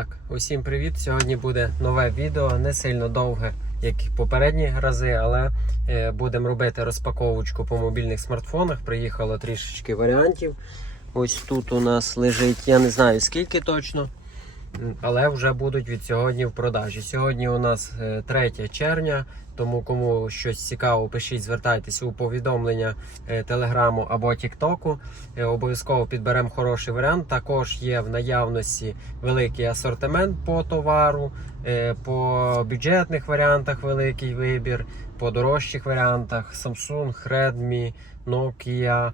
Так, усім привіт! Сьогодні буде нове відео, не сильно довге, як попередні рази, але е, будемо робити розпаковочку по мобільних смартфонах. Приїхало трішечки варіантів. Ось тут у нас лежить, я не знаю скільки точно, але вже будуть від сьогодні в продажі. Сьогодні у нас е, 3 червня, тому кому щось цікаво, пишіть, звертайтеся у повідомлення е, телеграму або тіктоку. Е, Обов'язково підберемо хороший варіант. Також є в наявності великий асортимент по товару, е, по бюджетних варіантах великий вибір, по дорожчих варіантах Samsung, Redmi, Nokia.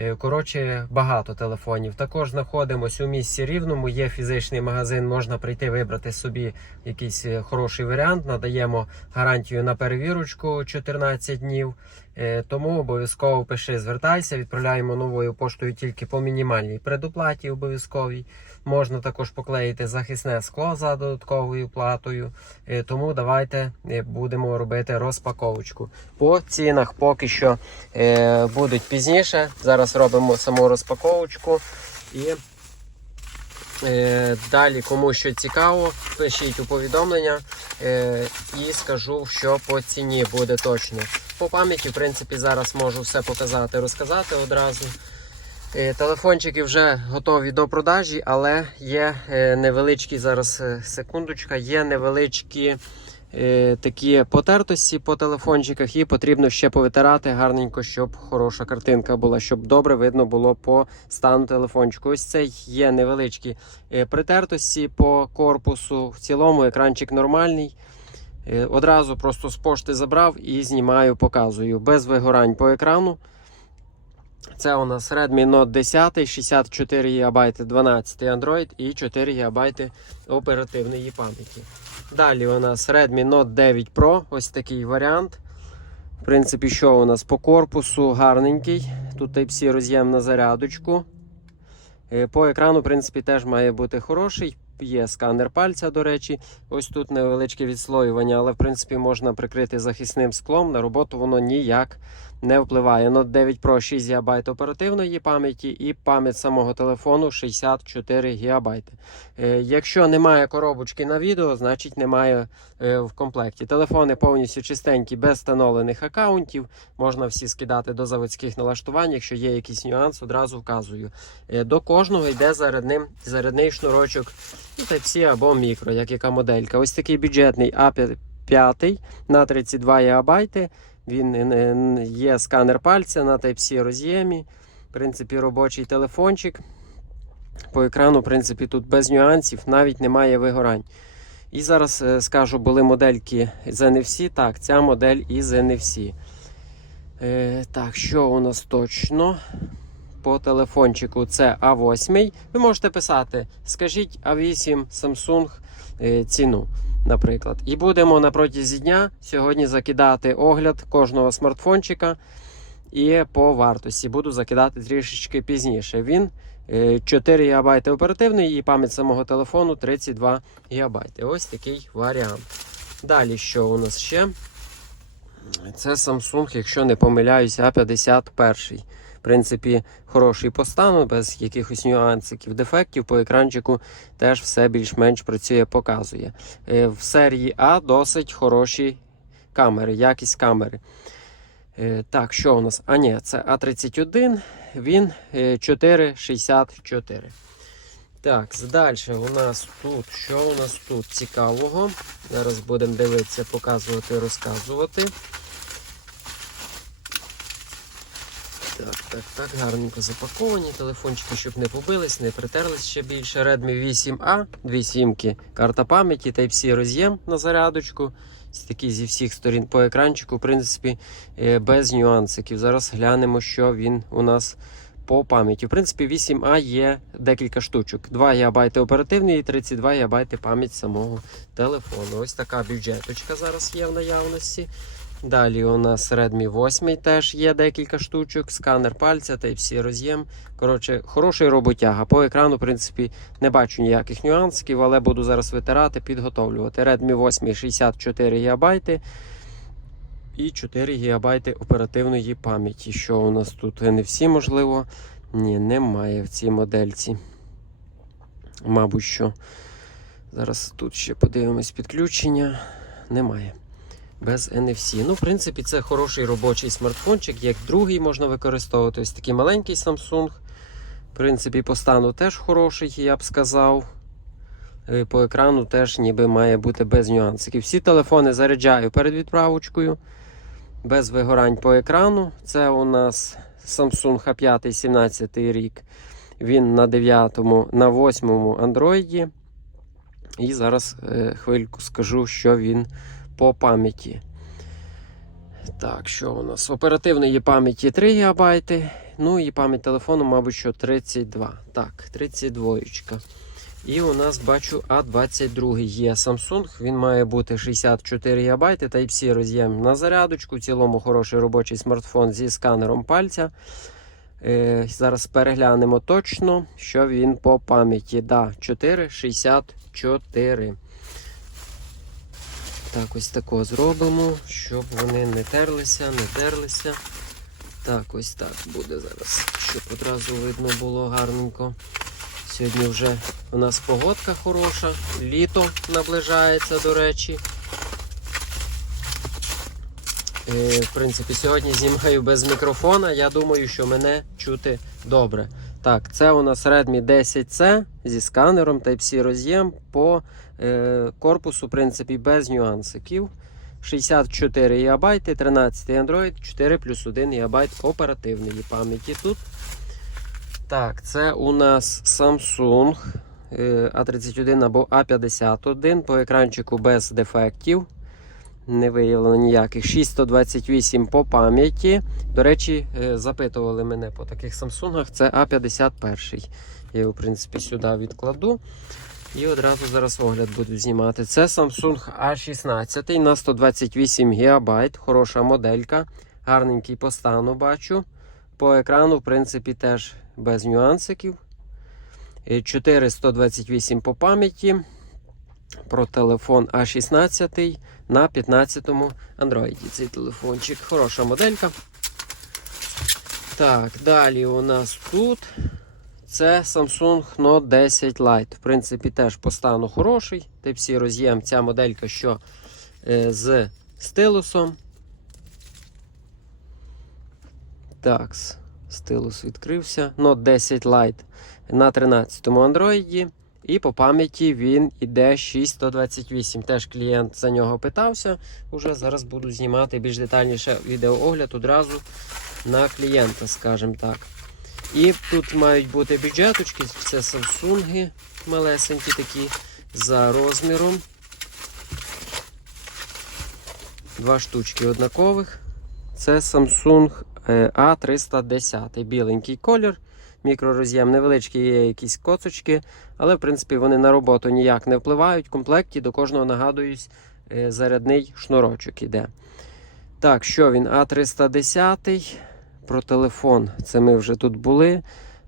Е, Коротше, багато телефонів. Також знаходимося у місті Рівному. Є фізичний магазин, можна прийти вибрати собі якийсь е, хороший варіант. Надаємо гарантію на перевірочку 14 днів. Е, Тому обов'язково пиши, звертайся, відправляємо новою поштою тільки по мінімальній предоплаті обов'язковій. Можна також поклеїти захисне скло за додатковою платою. Е, Тому давайте е, будемо робити розпаковочку. По цінах поки що будуть пізніше. Зараз робимо саму розпаковочку і. Е, Далі, кому що цікаво, пишіть у повідомлення е, і скажу, що по ціні буде точно. По пам'яті, в принципі, зараз можу все показати, розказати одразу. Е, Телефончики вже готові до продажі, але є невеличкі зараз секундочка, є невеличкі такі потертості по телефончиках, і потрібно ще повитирати гарненько, щоб хороша картинка була, щоб добре видно було по стану телефончику. Ось це є невеличкі е, притертості по корпусу. В цілому екранчик нормальний. Е, Одразу просто з пошти забрав і знімаю, показую без вигорань по екрану. Це у нас Redmi Note 10, 64 ГБ 12 Android і 4 ГБ оперативної пам'яті. Далі у нас Redmi Note 9 Pro, ось такий варіант. В принципі, що у нас по корпусу гарненький. Тут Type-C роз'єм на зарядочку. Е, По екрану, в принципі, теж має бути хороший. Є сканер пальця, до речі. Ось тут невеличке відслоювання, але в принципі можна прикрити захисним склом. На роботу воно ніяк не впливає. Note 9 Pro 6 ГБ оперативної пам'яті і пам'ять самого телефону 64 ГБ. Е, якщо немає коробочки на відео, значить немає е, в комплекті. Телефони повністю чистенькі, без встановлених аккаунтів. Можна всі скидати до заводських налаштувань. Якщо є якийсь нюанс, одразу вказую. Е, до кожного йде зарядним, зарядний шнурочок Type-C або мікро, як яка моделька. Ось такий бюджетний A5 на 32 ГБ. Він е, є сканер пальця на Type-C роз'ємі. В принципі, робочий телефончик. По екрану, в принципі, тут без нюансів, навіть немає вигорань. І зараз е, скажу, були модельки з NFC. Так, ця модель із NFC. Е, так, що у нас точно? По телефончику це А8. Ви можете писати, скажіть А8 Samsung е, ціну, наприклад. І будемо на протязі дня сьогодні закидати огляд кожного смартфончика. І по вартості буду закидати трішечки пізніше. Він е, 4 ГБ оперативний і пам'ять самого телефону 32 ГБ. Ось такий варіант. Далі, що у нас ще? Це Samsung, якщо не помиляюсь, А51. В принципі, хороший по стану, без якихось нюансиків, дефектів. По екранчику теж все більш-менш працює, показує. Е, В серії А досить хороші камери, якість камери. Е, Так, що у нас? А ні, це А31, він е, 4,64. Так, далі у нас тут. Що у нас тут цікавого? Зараз будемо дивитися, показувати, розказувати. Так, так, так, гарненько запаковані. Телефончики, щоб не побились, не притерлись ще більше. Redmi 8A, дві сімки, карта пам'яті, Type-C роз'єм на зарядочку. Такі зі всіх сторін по екранчику, в принципі, е, без нюансиків. Зараз глянемо, що він у нас по пам'яті. В принципі, 8А є декілька штучок. 2 ГБ оперативної і 32 ГБ пам'ять самого телефону. Ось така бюджеточка зараз є в наявності. Далі у нас Redmi 8 теж є декілька штучок, сканер пальця всі роз'єм. Коротше, хороший роботяга. По екрану, в принципі, не бачу ніяких нюансів, але буду зараз витирати, підготовлювати. Redmi 8 64 ГБ і 4 ГБ оперативної пам'яті. Що у нас тут не всі можливо? Ні, немає в цій модельці. Мабуть, що. Зараз тут ще подивимось підключення. Немає. Без NFC. Ну, в принципі, це хороший робочий смартфончик, як другий можна використовувати. Ось такий маленький Samsung. В принципі, по стану теж хороший, я б сказав. Е, По екрану теж ніби має бути без нюансиків. Всі телефони заряджаю перед відправочкою. Без вигорань по екрану. Це у нас Samsung A5 17 рік. Він на 9, на 8 Android. І зараз е, хвильку скажу, що він по пам'яті. Так, що у нас? Оперативної пам'яті 3 ГБ. Ну і пам'ять телефону, мабуть, що 32. Так, 32. І у нас бачу А22 є Samsung. Він має бути 64 ГБ. Type-C роз'єм на зарядочку. В цілому хороший робочий смартфон зі сканером пальця. Е, зараз переглянемо точно, що він по пам'яті. Да, 4,64. Так, ось тако зробимо, щоб вони не терлися, не терлися. Так, ось так буде зараз, щоб одразу видно було гарненько. Сьогодні вже у нас погодка хороша, літо наближається, до речі. Е, В принципі, сьогодні знімаю без мікрофона. Я думаю, що мене чути добре. Так, це у нас Redmi 10C зі сканером Type-C роз'єм по е, корпусу, в принципі, без нюансиків. 64 ГБ, 13 Android, 4 плюс 1 ГБ оперативної пам'яті тут. Так, це у нас Samsung е, A31 або A51 по екранчику без дефектів. Не виявлено ніяких. 628 по пам'яті. До речі, е, запитували мене по таких Samsung. Це А51. Я його, в принципі, сюди відкладу. І одразу зараз огляд буду знімати. Це Samsung A16 на 128 ГБ. Хороша моделька. Гарненький по стану бачу. По екрану, в принципі, теж без нюансиків. Е, 428 по пам'яті. Про телефон А16 на 15-му Android. Цей телефончик. Хороша моделька. Так, далі у нас тут. Це Samsung Note 10 Lite. В принципі, теж по стану хороший. Type-C роз'єм. Ця моделька, що е, з стилусом. Так, стилус відкрився. Note 10 Lite на 13-му Android. І по пам'яті він іде 6128. Теж клієнт за нього питався. Уже зараз буду знімати більш детальніше відеоогляд одразу на клієнта, скажімо так. І тут мають бути бюджеточки, це Samsung малесенькі такі за розміром. Два штучки однакових. Це Samsung е, A310. Біленький колір. Мікророз'єм невеличкі є якісь коцочки, але в принципі вони на роботу ніяк не впливають. В комплекті до кожного нагадуюсь, е, зарядний шнурочок іде. Так, що він? А310. Про телефон. Це ми вже тут були.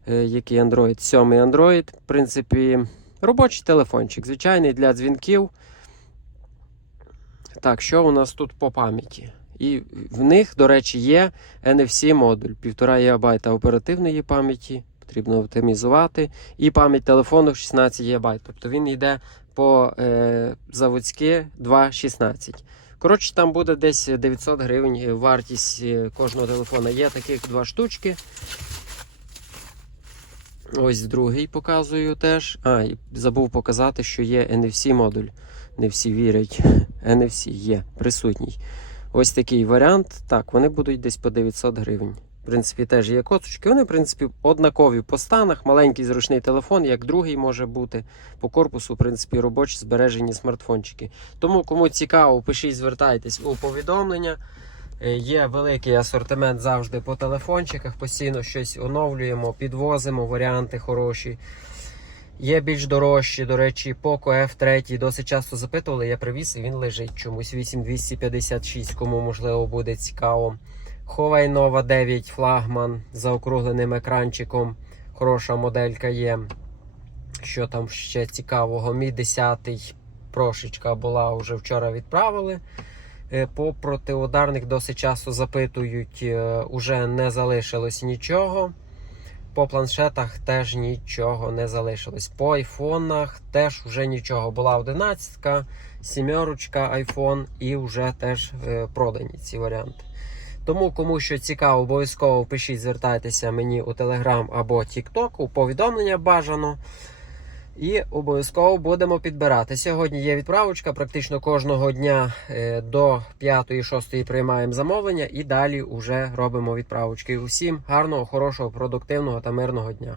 Е, Який Android? Сьомий Android. В принципі, робочий телефончик, звичайний для дзвінків. Так, що у нас тут по пам'яті? І в них, до речі, є NFC модуль 1,5 ГБ оперативної пам'яті. Потрібно оптимізувати. І пам'ять телефону 16 ГБ. Тобто він йде по е, заводськи 2,16. Коротше, там буде десь 900 гривень вартість е, кожного телефона. Є таких два штучки. Ось другий показую теж. А, і забув показати, що є NFC модуль. Не всі вірять. NFC є присутній. Ось такий варіант. Так, вони будуть десь по 900 гривень. В принципі, теж є коцочки. Вони, в принципі, однакові по станах. Маленький зручний телефон, як другий може бути. По корпусу, в принципі, робочі збережені смартфончики. Тому, кому цікаво, пишіть, звертайтесь у повідомлення. Е, Є великий асортимент завжди по телефончиках. Постійно щось оновлюємо, підвозимо, варіанти хороші. Є більш дорожчі, до речі, Poco F3 досить часто запитували, я привіз і він лежить чомусь 8256, кому можливо буде цікаво. Huawei Nova 9 флагман з заокругленим екранчиком. Хороша моделька є. Що там ще цікавого? Мі 10 прошечка була вже вчора відправили. Е, По протиударних досить часто запитують, е, уже не залишилось нічого. По планшетах теж нічого не залишилось. По айфонах теж вже нічого. Була 11, сімерочка iPhone і вже теж е, продані ці варіанти. Тому, кому що цікаво, обов'язково пишіть, звертайтеся мені у Telegram або TikTok, у повідомлення бажано. І обов'язково будемо підбирати. Сьогодні є відправочка. Практично кожного дня е, до 5-6 приймаємо замовлення і далі вже робимо відправочки. Усім гарного, хорошого, продуктивного та мирного дня.